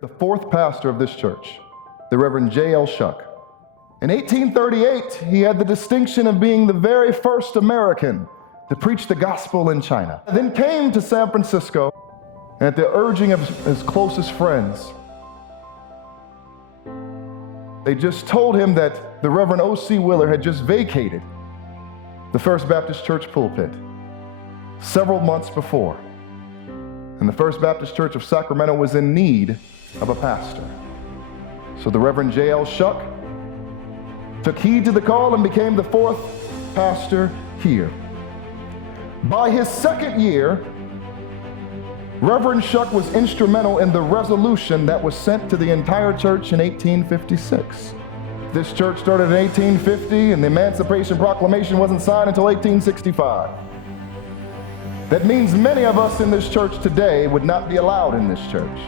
the fourth pastor of this church, the Reverend J.L. Shuck. In 1838, he had the distinction of being the very first American to preach the gospel in China. Then came to San Francisco, and at the urging of his closest friends, they just told him that the Reverend O.C. Wheeler had just vacated the First Baptist Church pulpit several months before. And the First Baptist Church of Sacramento was in need of a pastor. So the Reverend J.L. Shuck took heed to the call and became the fourth pastor here. By his second year, Reverend Shuck was instrumental in the resolution that was sent to the entire church in 1856. This church started in 1850, and the Emancipation Proclamation wasn't signed until 1865. That means many of us in this church today would not be allowed in this church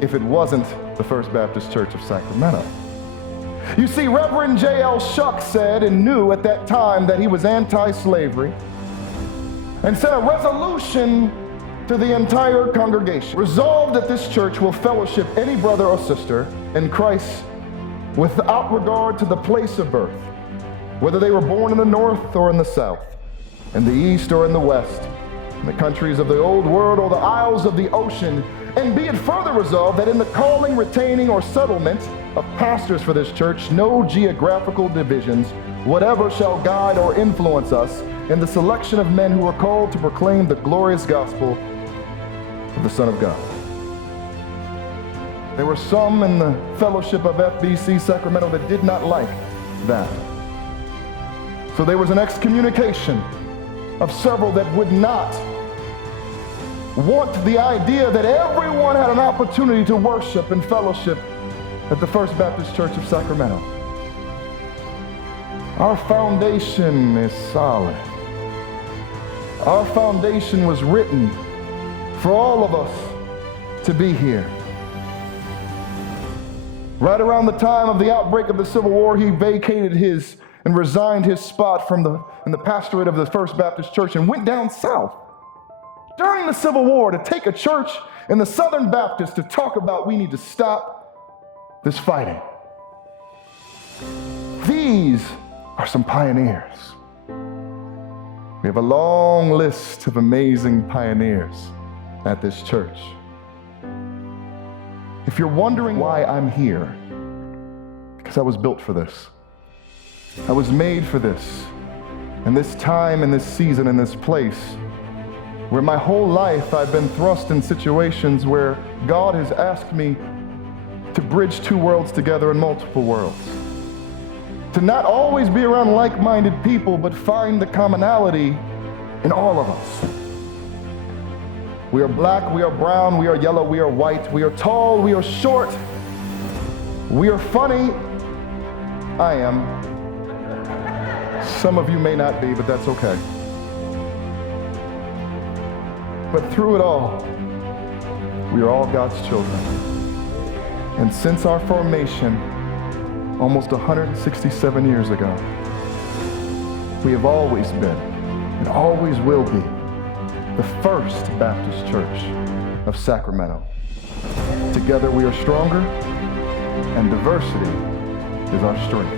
if it wasn't the First Baptist Church of Sacramento. You see, Reverend J.L. Shuck said and knew at that time that he was anti-slavery and sent a resolution to the entire congregation. Resolved that this church will fellowship any brother or sister in Christ without regard to the place of birth, whether they were born in the north or in the south, in the east or in the west, in the countries of the old world or the isles of the ocean. And be it further resolved that in the calling, retaining, or settlement of pastors for this church, no geographical divisions whatever shall guide or influence us in the selection of men who are called to proclaim the glorious gospel of the Son of God. There were some in the fellowship of FBC Sacramento that did not like that. So there was an excommunication of several that would not want the idea that everyone had an opportunity to worship and fellowship at the First Baptist Church of Sacramento. Our foundation is solid. Our foundation was written for all of us to be here. Right around the time of the outbreak of the Civil War, he vacated and resigned his spot in the pastorate of the First Baptist Church and went down south during the Civil War to take a church in the Southern Baptist to talk about we need to stop this fighting. These are some pioneers. We have a long list of amazing pioneers at this church. If you're wondering why I'm here, because I was built for this. I was made for this. In this time, in this season, in this place, where my whole life I've been thrust in situations where God has asked me to bridge two worlds together in multiple worlds. To not always be around like-minded people, but find the commonality in all of us. We are black, we are brown, we are yellow, we are white, we are tall, we are short, we are funny. I am. Some of you may not be, but that's okay. But through it all, we are all God's children. And since our formation, almost 167 years ago, we have always been, and always will be, the First Baptist Church of Sacramento. Together we are stronger, and diversity is our strength.